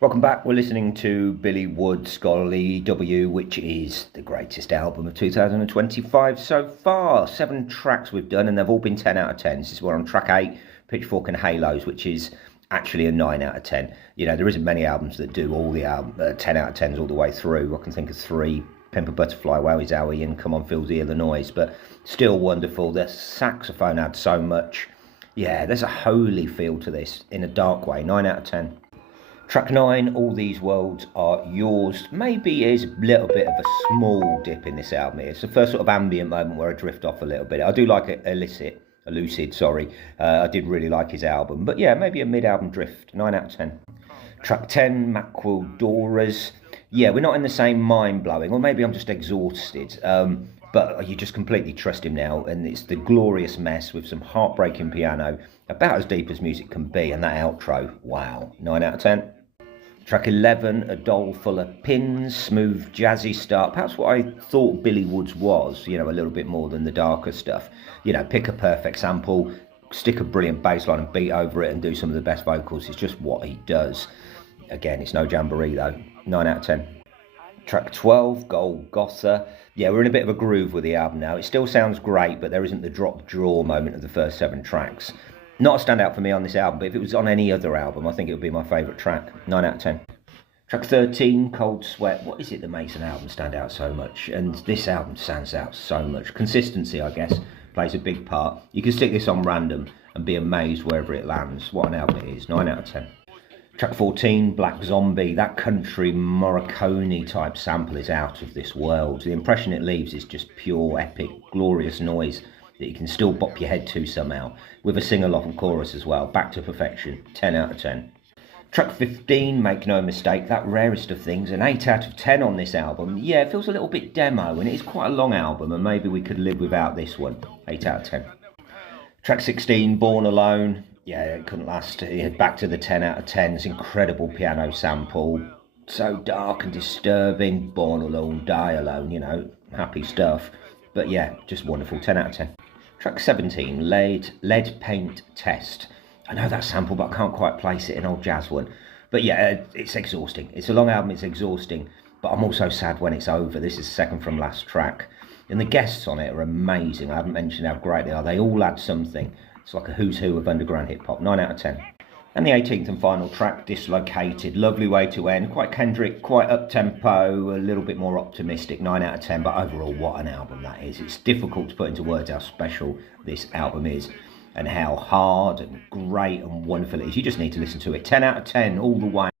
Welcome back. We're listening to Billy Wood's GOLLIWOG, which is the greatest album of 2025 so far. 7 tracks we've done, and they've all been 10 out of 10. This is we're on track 8, Pitchforks Halos, which is actually a 9 out of 10. You know, there isn't many albums that do all the 10 out of 10s all the way through. I can think of 3. Pimp a Butterfly, Wowie Zowie, and Come On Feel the Illinois, but still wonderful. The saxophone adds so much. Yeah, there's a holy feel to this in a dark way. 9 out of 10. Track 9, All These Worlds Are Yours. Maybe is a little bit of a small dip in this album. It's the first sort of ambient moment where I drift off a little bit. I do like Lucid, sorry. I did really like his album. But yeah, maybe a mid-album drift. 9 out of 10. Track 10, Maquiladoras. Yeah, we're not in the same mind-blowing, or maybe I'm just exhausted. But you just completely trust him now, and it's the glorious mess with some heartbreaking piano, about as deep as music can be, and that outro, wow, 9 out of 10. Track 11, A Doll Full of Pins, smooth jazzy start, perhaps what I thought Billy Wood's was, you know, a little bit more than the darker stuff. You know, pick a perfect sample, stick a brilliant bass line and beat over it and do some of the best vocals. It's just what he does. Again, it's no jamboree though, 9 out of 10. Track 12, Golgotha. Yeah, we're in a bit of a groove with the album now. It still sounds great, but there isn't the drop-jaw moment of the first 7 tracks. Not a standout for me on this album, but if it was on any other album, I think it would be my favourite track. 9 out of 10. Track 13, Cold Sweat. What is it that makes an album stand out so much? And this album stands out so much. Consistency, I guess, plays a big part. You can stick this on random and be amazed wherever it lands. What an album it is. 9 out of 10. Track 14, Black Zombie. That country Morricone type sample is out of this world. The impression it leaves is just pure, epic, glorious noise that you can still bop your head to somehow, with a sing-along and chorus as well. Back to perfection. 10 out of 10. Track 15, Make No Mistake. That rarest of things, an 8 out of 10 on this album. Yeah, it feels a little bit demo, and it is quite a long album, and maybe we could live without this one. 8 out of 10. Track 16, Born Alone. Yeah, it couldn't last. Back to the 10 out of 10. This incredible piano sample. So dark and disturbing. Born Alone, Die Alone, you know, happy stuff. But yeah, just wonderful. 10 out of 10. Track 17, Lead Paint Test. I know that sample, but I can't quite place it in old jazz one. But yeah, it's exhausting. It's a long album, it's exhausting. But I'm also sad when it's over. This is second from last track. And the guests on it are amazing. I haven't mentioned how great they are. They all add something. It's like a who's who of underground hip-hop. 9 out of 10. And the 18th and final track, Dislocated. Lovely way to end. Quite Kendrick, quite up-tempo, a little bit more optimistic. 9 out of 10. But overall, what an album that is. It's difficult to put into words how special this album is and how hard and great and wonderful it is. You just need to listen to it. 10 out of 10 all the way.